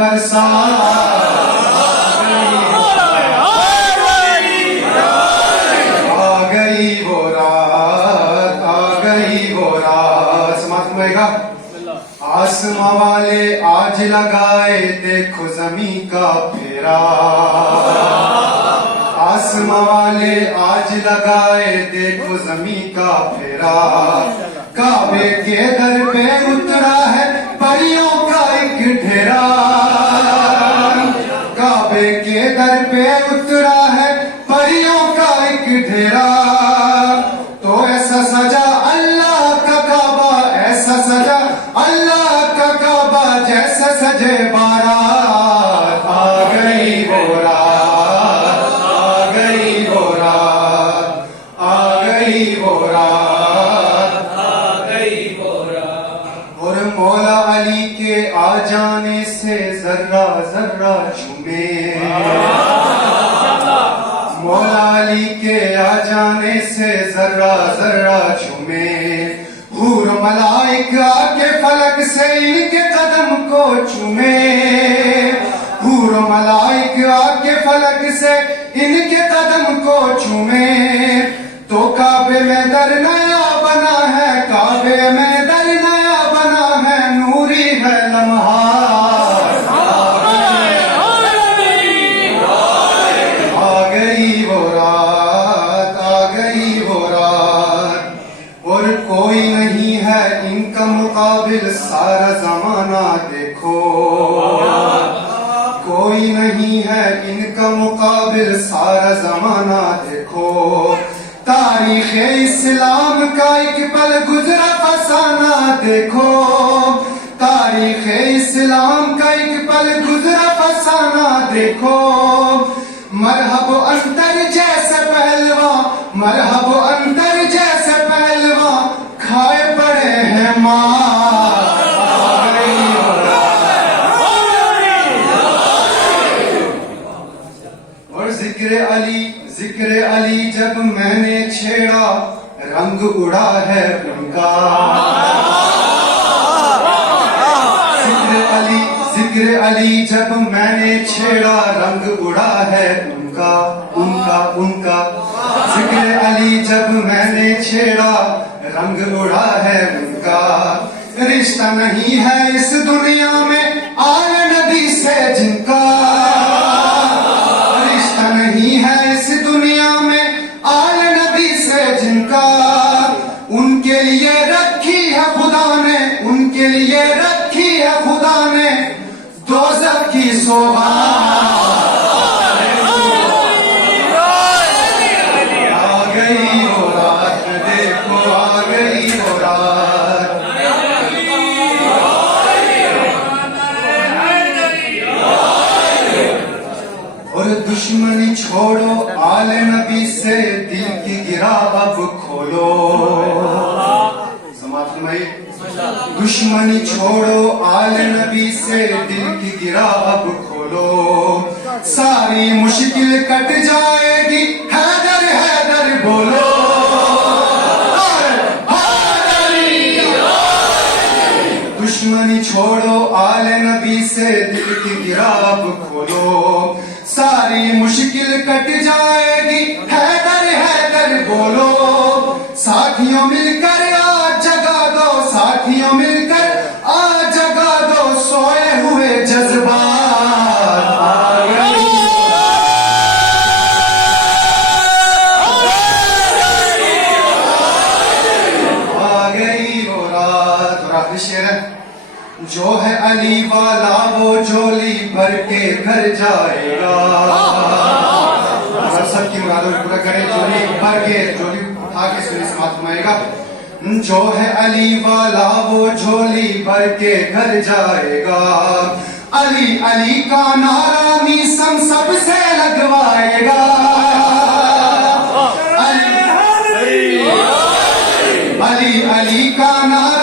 برسات آسماں والے آج لگائے دیکھو زمین کا پھیرا آسماں والے آج لگائے دیکھو زمین کا پھیرا کعبے کے در پہ اترا ہے پریوں کا ایک ڈھیرا کعبے کے در پہ اترا ہے پریوں کا ایک ڈھیرا تو ایسا سجا اللہ کا کعبہ ایسا سجا اللہ کا کعبہ جیسا سجے بارات آ گئی وہ رات آ گئی وہ رات آ گئی وہ رات آ گئی وہ رات اور مولا علی کے آ جانے سے ذرہ ذرہ جھومے مولا علی کے آ جانے سے ذرہ ذرہ جھومے حور ملائکہ کے فلک سے ان کے قدم کو چومے حور ملائکہ کے فلک سے ان کے قدم کو چومے تو کعبے میں در نیا بنا ہے کعبے میں در نیا بنا ہے نوری ہے لمحات آ گئی وہ رات آ گئی وہ رات اور کوئی نہیں ہے ان کا مقابل سارا زمانہ دیکھو کوئی نہیں ہے ان کا مقابل سارا زمانہ دیکھو تاریخ اسلام کا ایک پل گزرا فسانہ دیکھو تاریخ اسلام کا ایک پل گزرا فسانہ دیکھو مرحب انتر جیسے پہلواں مرحب انتر جیسے پہلواں کھائے پڑے ہیں ماں اور ذکر علی جب میں نے چھیڑا رنگ اڑا ہے ان کا ذکر علی جب میں نے چھیڑا رنگ اڑا ہے ان کا ان کا ان کا ذکر علی جب میں نے چھیڑا رنگ اڑا ہے ان کا رشتہ نہیں ہے اس دنیا میں آل نبی سے جن کا رشتہ نہیں ہے اس دنیا میں آل نبی سے جن کا ان کے لیے رکھی ہے خدا نے ان کے لیے رکھی ہے خدا نے دوزخ کی سوغات آ گئی وہ رات دیکھو آ گئی وہ رات اور دشمنی چھوڑو آل نبی سے دل کی گرا اب کھولو سماعت فرمائیے دشمنی چھوڑو آل نبی سے دل کی گرا اب کھولو ساری مشکل کٹ جائے گی حیدر حیدر بولو دشمنی چھوڑو آل نبی سے دل کی گرا اب کھولو ساری مشکل کٹ جائے گی حیدر حیدر بولو ساتھیوں مل کر آج جگا دو ساتھیوں مل کر آج جگا دو سوئے ہوئے جذبات آ گئی وہ رات اور آخری شعر ہے جو ہے علی والا وہ جھولی بھر کے گھر جائے گا سب کی مرادوں پورا کرے جھولی بھر کے جھولی اٹھا کے سنی سماعت فرمائے گا جو ہے علی والا وہ جھولی بھر کے گھر جائے گا علی علی کا نعرہ میسم سب سے لگوائے گا علی علی کا نعرہ